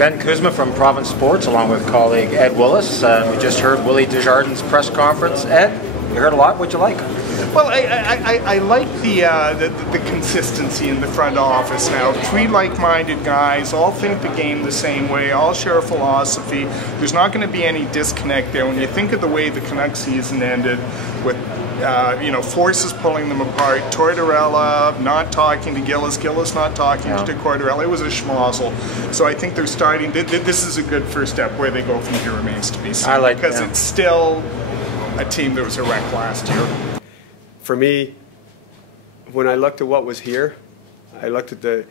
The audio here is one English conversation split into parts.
Ben Kuzma from Province Sports, along with colleague Ed Willis. We just heard Willie Desjardins' press conference. Ed, you heard a lot. What'd you like? Well, I like the consistency in the front office now. Three like-minded guys, all think the game the same way, all share a philosophy. There's not going to be any disconnect there. When you think of the way the Canucks season ended, with forces pulling them apart, Tortorella not talking to Gillis, Gillis not talking to Tortorella, it was a schmozzle. So I think they're starting. This is a good first step. Where they go from here remains to be seen. Because it's still a team that was a wreck last year. For me, when I looked at what was here, I looked at the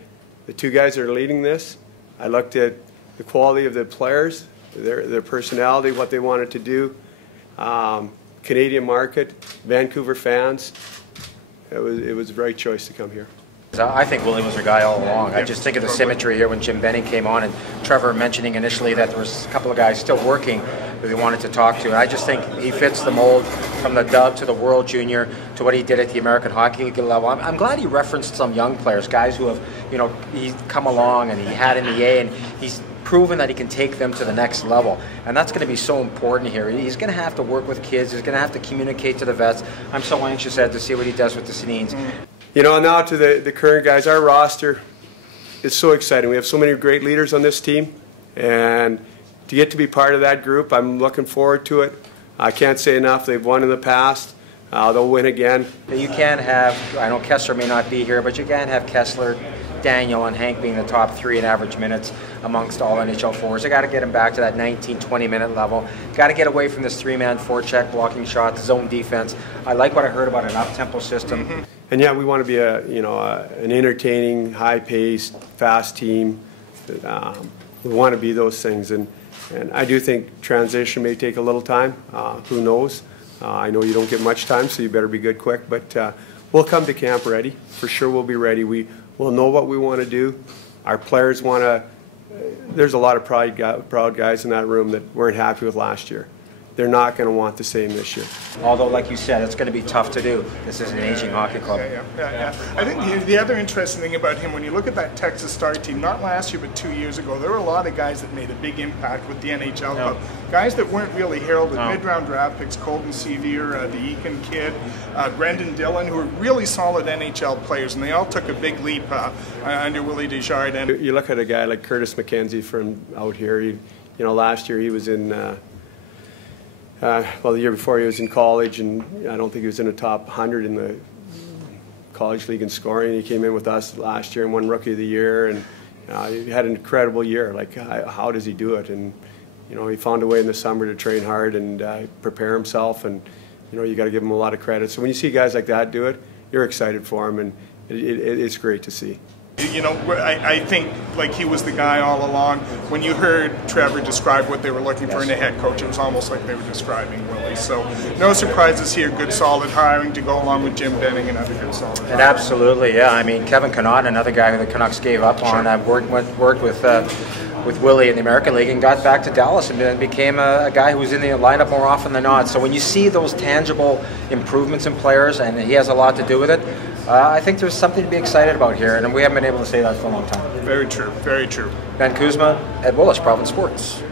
two guys that are leading this. I looked at the quality of the players, their personality, what they wanted to do. Canadian market, Vancouver fans. It was a right choice to come here. I think Willie was our guy all along. I just think of the symmetry here when Jim Benning came on, and Trevor mentioning initially that there was a couple of guys still working that he wanted to talk to. And I just think he fits the mold from the dub to the World Junior to what he did at the American Hockey League level. I'm glad he referenced some young players, guys who have, he's come along and he had in the A, and he's proven that he can take them to the next level. And that's going to be so important here. He's going to have to work with kids. He's going to have to communicate to the vets. I'm so anxious, Ed, to see what he does with the Sedins. Now to the current guys, our roster is so exciting. We have so many great leaders on this team, and to get to be part of that group, I'm looking forward to it. I can't say enough. They've won in the past. They'll win again. You can't have, I know Kessler may not be here, but you can't have Kessler, Daniel, and Hank being the top three in average minutes amongst all NHL forwards. They got to get him back to that 19-20 minute level. Got to get away from this three-man forecheck, blocking shots, zone defense. I like what I heard about an up-tempo system. And yeah, we want to be an entertaining, high-paced, fast team. We want to be those things, and I do think transition may take a little time. Who knows? I know you don't get much time, so you better be good quick. But we'll come to camp ready. For sure, we'll be ready. We'll know what we want to do. Our players want to. There's a lot of proud guys in that room that weren't happy with last year. They're not going to want the same this year. Although, like you said, it's going to be tough to do. This is an aging hockey club. I think the other interesting thing about him, when you look at that Texas Star team, not last year but 2 years ago, there were a lot of guys that made a big impact with the NHL club. Guys that weren't really heralded, mid-round draft picks, Colton Sevier, the Eakin kid, Brendan Dillon, who were really solid NHL players, and they all took a big leap under Willie Desjardins. You look at a guy like Curtis McKenzie from out here. Last year he was in. The year before he was in college, and I don't think he was in the top 100 in the college league in scoring. He came in with us last year and won Rookie of the Year, and he had an incredible year. Like, how does he do it? And he found a way in the summer to train hard and prepare himself, and you got to give him a lot of credit. So when you see guys like that do it, you're excited for him, and it's great to see. I think like he was the guy all along. When you heard Trevor describe what they were looking for in a head coach, it was almost like they were describing Willie. So no surprises here. Good solid hiring to go along with Jim Benning and other good solid hiring. And absolutely, yeah. I mean, Kevin Connaught, another guy who the Canucks gave up on, worked with Willie in the American League and got back to Dallas and then became a guy who was in the lineup more often than not. So when you see those tangible improvements in players, and he has a lot to do with it, I think there's something to be excited about here, and we haven't been able to say that for a long time. Very true, very true. Ben Kuzma, Ed Willis, Province Sports.